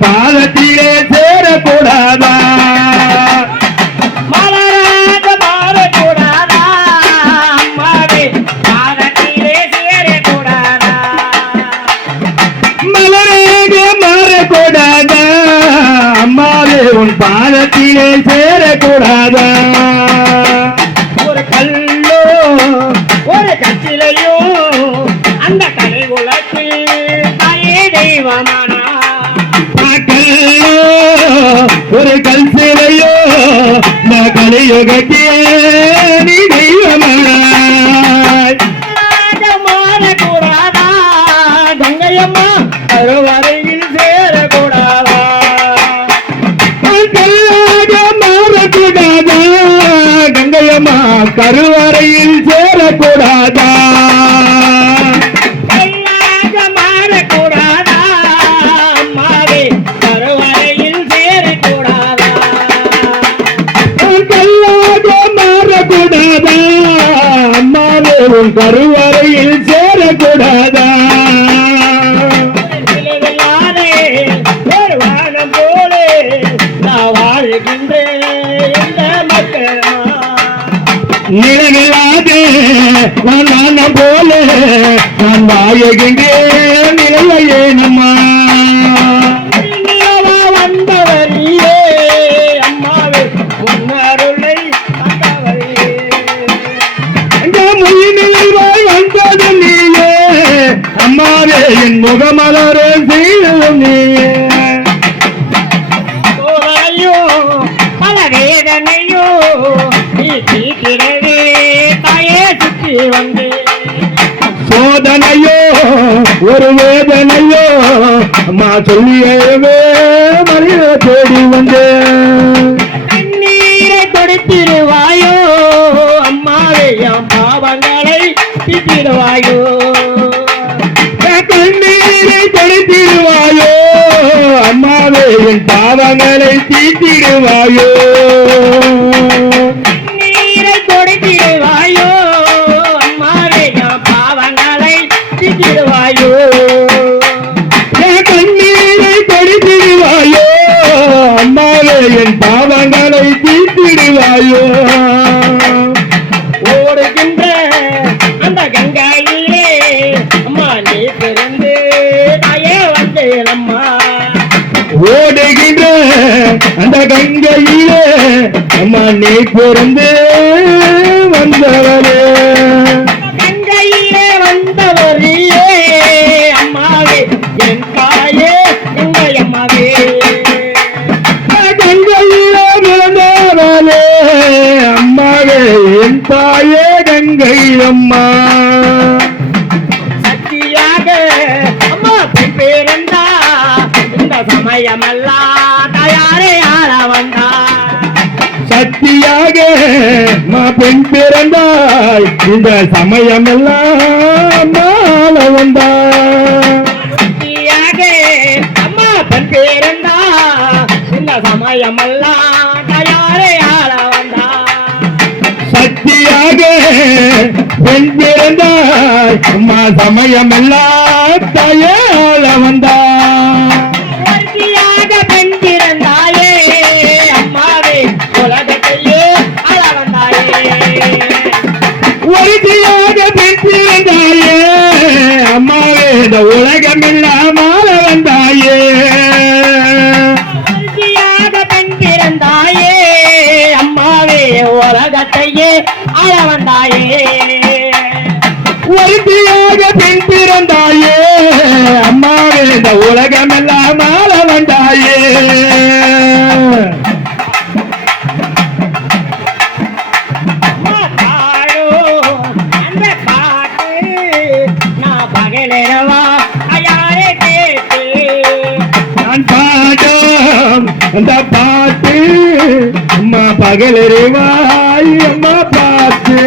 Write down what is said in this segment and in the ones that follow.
பாதத்திலே சேரக்கூடாதா மலராக மாறக்கூடாதா அம்மாவே பாதத்திலே சேரக்கூடாதா மலராக மாறக்கூடாதா அம்மாவே உன் பாதத்திலே சேரக்கூடாதா ஒரு கல்லோ ஒரு கச்சிலையோ அந்த கலை உலகில் தாயே தெய்வமானா ஒரு கல் சிலையோ நான் கலியுகத்தே நீ தெய்வமானாய் மாறக்கூடாதா கங்கையம்மா கருவறையில் சேரக்கூடாதா மாறக்கூடாதா கங்கையம்மா கருவறையில் சேரக்கூடாதா மாறக்கூடாதா அம்மாவே கருவறையில் சேரக்கூடாதா மாறக்கூடாதா அம்மாவே உன் கருவறையில் சேரக்கூடாதா ஒரு வானம் போலே நான் வாழ்கின்றேன் இந்த மக்கள் நிலவில்லாதே நான் போல நான் வாழுகின்றேன் நிலையே நம்மா வந்தவரியே அம்மாவே உன்னருளை வந்தவரியே மொழிவாய் வந்தது நீயே அம்மாவே என் முகமலர செய்ததும் நீயே பல வேதனையோ நீ தீக்கிறவே தாயே சுற்றி வந்து சோதனையோ ஒரு வேதனையோ அம்மா சொல்லியவே மனித தேடி வந்து கண்ணீரை கொடுத்திருவாயோ அம்மாவே என் பாவங்களை தீர்த்திடுவாயோ கண்ணீரை கொடுத்திருவாயோ அம்மாவே என் பாவங்களை தீர்த்திடுவாயோ கண்ணீரை கொடுத்திடுவாயோ அம்மாவே என் பாவங்களை தீர்த்திடுவாயோ கண்ணீரை கொடுத்திடுவாயோ அம்மாவே என் பாவங்களை தீர்த்திடுவாயோ ஓடுகின்ற அந்த கங்கையிலே அம்மா நீ பிறந்து தாயே வந்தேன் அம்மா ஓடுகின்ற அந்த கங்கையிலே அம்மா நீ பிறந்து வந்தவரே கங்கையிலே வந்தவரியே அம்மாவே என் தாயே கங்கை அம்மாவே கங்கையிலே பிறந்தவரே அம்மாவே என் தாயே கங்கை அம்மா சக்தியாக அம்மா பெண் பேரண்டா இந்த சமயமெல்லாம் தயாரே ஆள வந்தா சக்தியாக பெண் பிறந்தாய் இந்த சமயமெல்லாம் மால வந்தாய் சக்தியாக அம்மா பெண் பேரண்டா இந்த சமயமெல்லாம் தயாரே ஆள வந்தா சக்தியாக பெண் பிறந்தாய் அம்மா சமயமெல்லாம் தயால வந்தாய் சக்தியாக பெண் பிறந்தாயே அம்மாவே உலகத்தையே ஆள வந்தாயே ஒருத்தியாக பெண் பிறந்தாயே அம்மாவே இந்த உலகமெல்லாம் மாற வந்தாயே சக்தியாக பெண் பிறந்தாயே அம்மாவே உலகத்தையே ஆள வந்தாயே ஒருத்தியாக பெண் பிறந்தாயே அம்மாவே இந்த உலகமெல்லாம் மாற வந்தாயே மாத்தாளோ அந்த பாட்டு நான் பகலிரவா யாரே கேட்டு நான் பாடும் அந்த பாட்டு அம்மா பகலறிவாய் அம்மா பாட்டு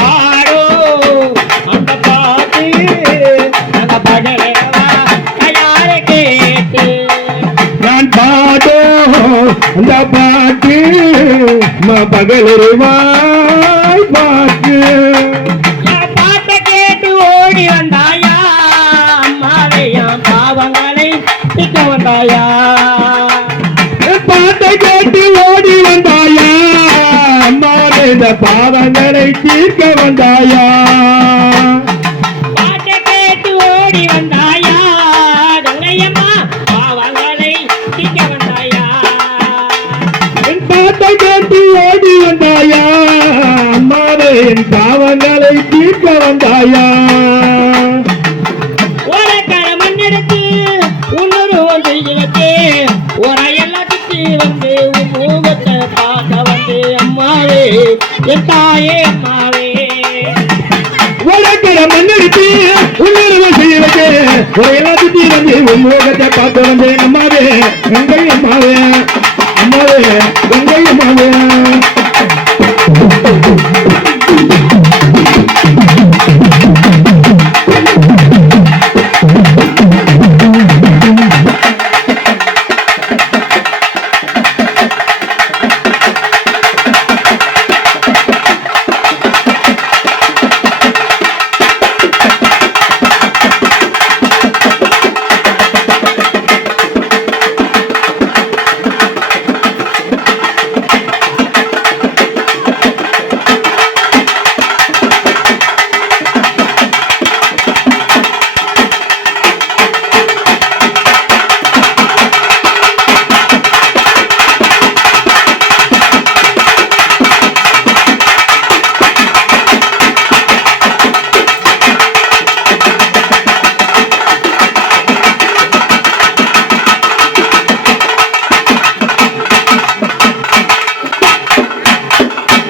பாடோ அந்த பாட்டு அந்த பகலிரவா யாரே கேட்டு நான் பாடும் அந்த பாட்டு அம்மா பகலறிவாய் பாட்டு பாட்டை கேட்டு ஓடி வந்தாயா அம்மாவே என் பாவங்களை திக்க வந்தாயா வந்தாயா பாட்டை கேட்டு ஓடி வந்தாயா அம்மாவே இந்த பாவங்களை தீர்க்க வந்தாயா பாட்டை கேட்டு ஓடி வந்தாயா கங்கையம்மா பாவங்களை தீர்க்க வந்தாயா என் பாட்டை கேட்டு ஓடி வந்தாயா அம்மாவே என் பாவங்களை தீர்க்க வந்தாயா ஒரு கரமண் எடுத்து உன்னுருவம் செய்கிறதே உரையெல்லாம் சுற்றி வந்து உன் முகத்தை பார்க்க வந்து அம்மாவே என் தாயே அம்மாவே உலகிற மண்ணெடுத்து உள்ளுறவு செய்யறது ஒரு எல்லாத்துக்கும் வந்து உன் முகத்தை பார்த்து வந்தேன் அம்மாவே எங்கள் அம்மாவே